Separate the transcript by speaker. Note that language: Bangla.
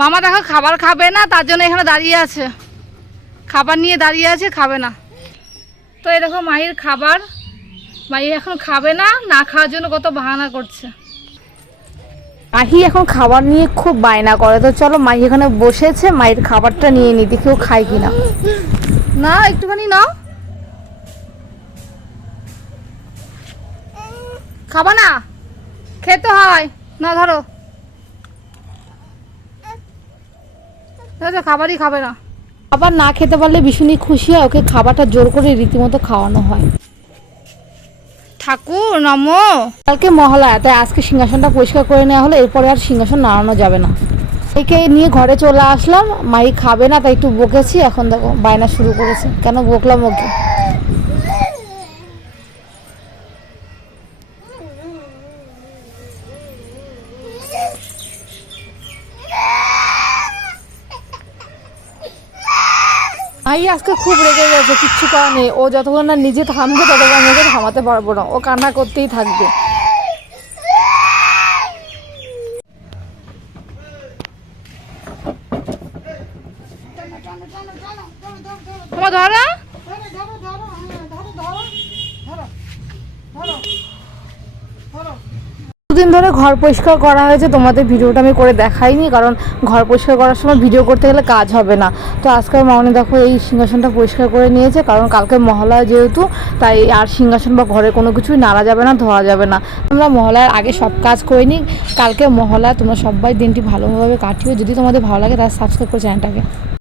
Speaker 1: মামা দেখো খাবার খাবে না তার জন্য এখানে দাঁড়িয়ে আছে। খাবার নিয়ে দাঁড়িয়ে আছে খাবে না। তো এই দেখো মাহির খাবার। মাহি এখন খাবে না না খাওয়ার জন্য কত বাহানা করছে।
Speaker 2: মাহি এখন খাবার নিয়ে খুব বায়না করে। তো চলো মাহি এখানে বসেছে মায়ের খাবারটা নিয়ে নি দেখি ও খায় কিনা।
Speaker 1: না একটুখানি নাও। খাবা না? খেতে হয়। না ধরো। দেখো, খাবারই খাবে না।
Speaker 2: খাবার না খেতে পারলে ভীষণই খুশি হয় ওকে খাবারটা জোর করে রীতিমতো খাওয়ানো হয়।
Speaker 1: ঠাকুর নমো।
Speaker 2: কালকে মহালয়া তাই আজকে সিংহাসনটা পরিষ্কার করে নেওয়া হলো এরপরে আর সিংহাসন নাড়ানো যাবে না। একে নিয়ে ঘরে চলে আসলাম মাই খাবে না তাই একটু বকেছি এখন দেখো বায়না শুরু করেছে। কেন বকলাম ওকে? মাই আজকে খুব রেগে গেছে কিচ্ছু করার নেই ও যতক্ষণ না নিজে থামবে ততক্ষণ আমি ওকে থামাতে পারব না ও কান্না করতেই থাকবে
Speaker 1: তোমার ধরে
Speaker 2: ঘর পরিষ্কার করা হয়েছে, তোমাদের ভিডিওটা আমি করে দেখাইনি, কারণ ঘর পরিষ্কার করার সময় ভিডিও করতে গেলে কাজ হবে না। তো আজকে মামনি দেখো এই সিংহাসনটা পরিষ্কার করে নিয়েছে, কারণ কালকে মহালয়া যেহেতু, তাই আর সিংহাসন বা ঘরে কোনো কিছুই নাড়া যাবে না, ধোয়া যাবে না। আমরা মহালয়ার আগে সব কাজ করে নিই, কালকে মহালয়া তোমরা সবাই দিনটি ভালোভাবে কাটিও। যদি তোমাদের ভালো লাগে তাহলে সাবস্ক্রাইব করে চ্যানেলটাকে।